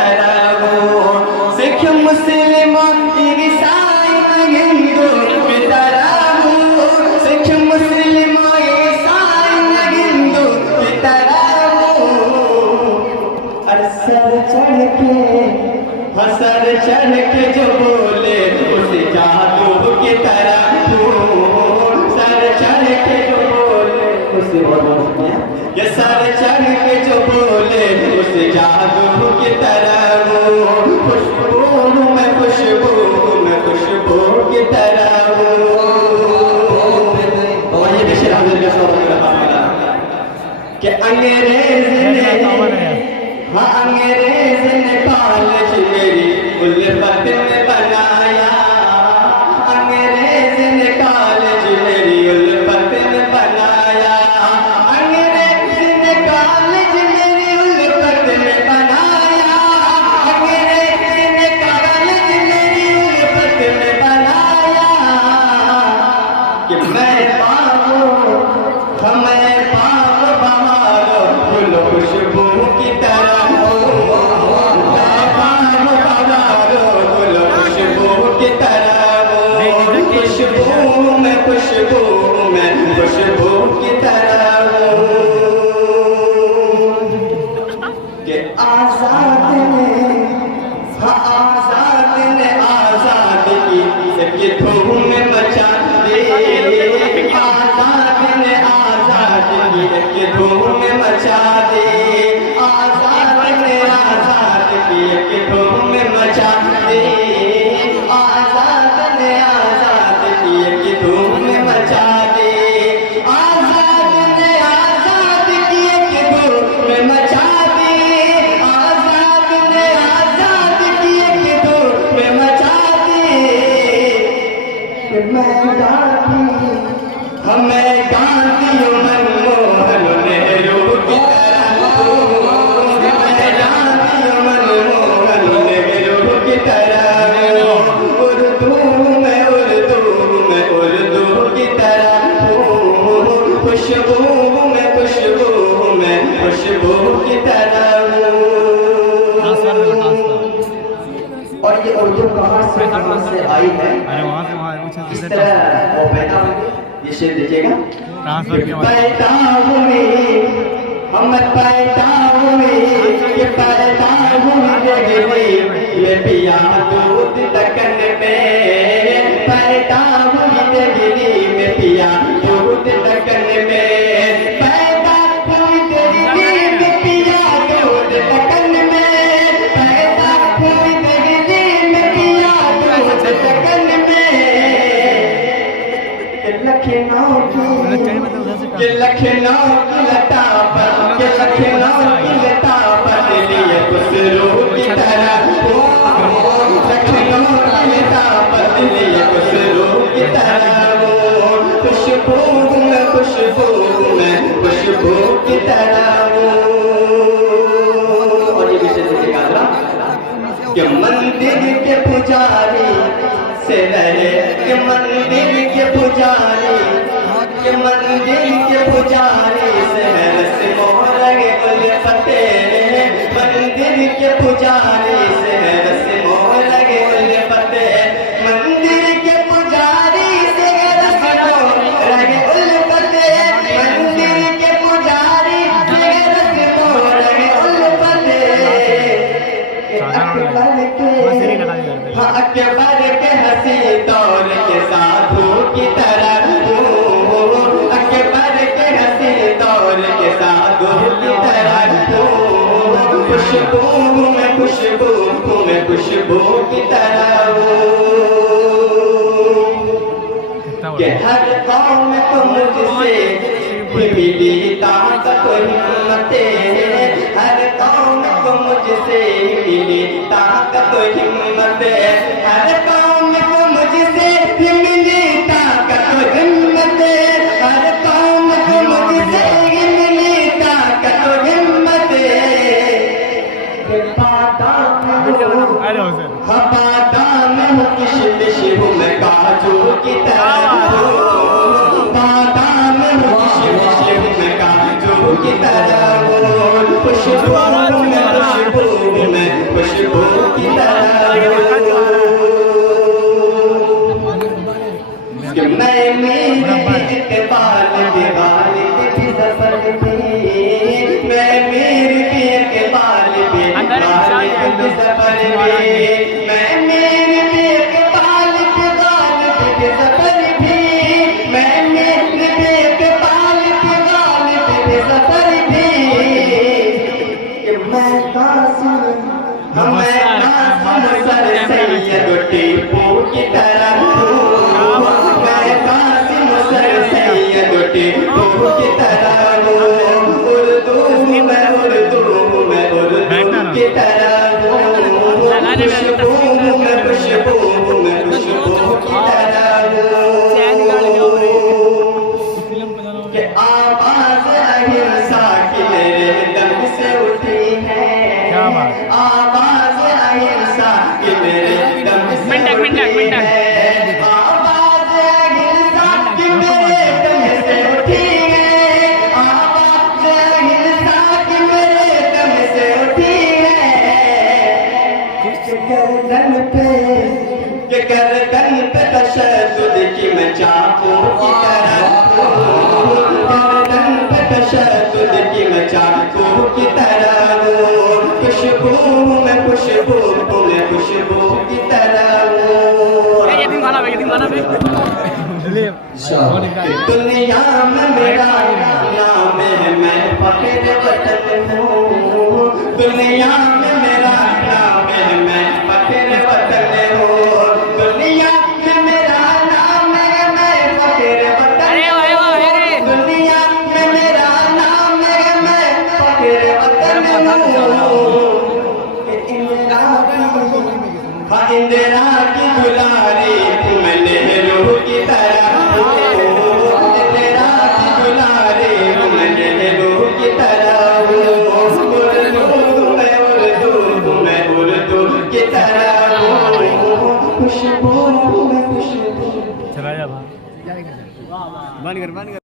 तरह वो सिख मुस्लिम ईसाई हिंदू की तरह वो सिख मुस्लिम ईसाई हिंदू की तरह वो सर चढ़ के जो बोले उस जादू की तरह सर चढ़ के जो बोले ये सर चढ़ के जो बोले उस जादू की तरह खुशबू में खुशबू की तरह ये बेशर कि अंग्रेज ने कॉलेज मेरी उल्फत में बनाया अंग्रेज ने कॉलेज मेरी उल्फत में बनाया अंग्रेज ने कॉलेज मेरी उल्फत में बनाया अंग्रेज ने कॉलेज मेरी उल्फत में बनाया कि मैं पागो हमें पागो बहारो फूल खुशबू की तरह खुशबू की तरह के आजाद ने आजाद की ये धूम मचा दे आजाद ने आजाद की ये धूम मचा दे आजाद ने आजाद की ये धूम मचा दे आजाद ने आजाद की ये धूम मचा दे आजाद ने आजाद की ये धूम मचा दे आजाद ने आजाद की ये धूम मचा दे मैं गांधी हमें गांधी मनमोहन नेहरू की तरह मैं गांधी मनमोहन नेहरू की तरह उर्दू की तरह खुशबू की तरह और ये उर्दू कहाँ से आई है इस तरह वो पैदा हुई ये शेर देखिएगा पैदा हुई हम पैदा हुए ये पैदा हुई ये पिया दूध तकन में पैदा हुई देगी में पिया दूध तकन में पैदा हुई देगी में पिया दूध तकन में पैदा हुई देगी में पिया दूध तकन में लखनऊ की लता पर लखनऊ की लता पर लिए खुसरो की तरह लखनऊ की लता पर लिए खुसरो की तरह खुशबू की तरह और ये विषय से गाना कि मंदिर के पुजारी से रहे कि मंदिर के पुजारी के मंदिर के पुजारी से रस मोहर उल्फते मंदिर के पुजारी से रस मोहर उल्फते मंदिर के पुजारी से रस मोहर उल्फते मंदिर के पुजारी से रस मोहर उल्फते अकबर के हंसी दौर के साधु की तरह अकबर के हंसी दौर के साधु की तरह खुशबू की तरह कि हर कौम को मुझसे मिली ताकत हिम्मतें हर कौम को मुझसे मिली ताकत हिम्मतें हर कौम को मुझसे मिली ताकत हिम्मतें हर कौम को मुझसे मिली ताकत हिम्मतें बादाम हूँ किशमिश हूँ मैं काजू की तरह बादाम हूँ किशमिश हूँ मैं काजू की तरह खुशबू में खुशबू मैं खुशबू की तरह कि मैं मेरे इकबाल के बाल के सफर में मैं मेरे इकबाल के बाल के सफर में मैं मेरे इकबाल के बाल के सफर भी मैं मेरे इकबाल के बाल के सफर भी कि मैं कासिम सर सैयद टीपू की तरह मैं कासिम सर सैयद टीपू की तरह उर्दू मैं उर्दू मैं उर्दू की तरह खुशबू मैं खुशबू मैं खुशबू की तरह कि आवाज अहिंसा की मेरे दम से उठी है आवाज अहिंसा की मेरे दम से उठी है आवाज अहिंसा की मेरे दम से उठी है आवाज अहिंसा की मेरे दम से उठी है गर्दन पे तशद्दुद की मैं चाकू की तरह गर्दन पे तशद्दुद की मैं चाकू की तरह खुशबू मैं खुशबू मैं खुशबू की तरह दुनिया में मेरा नाम है मैं फकीर वतन हूँ दुनिया में मेरा नाम है मैं फकीर वतन हूँ दुनिया में मेरा नाम है मैं फकीर वतन हूँ दुनिया में मेरा नाम है मैं फकीर वतन हूँ इंदिरा की दुलारी मैं नेहरू की तरह इंदिरा की दुलारी मैं नेहरू की तरह मैं उर्दू की तरह खुशबू मैं खुशबू चला जा बंद कर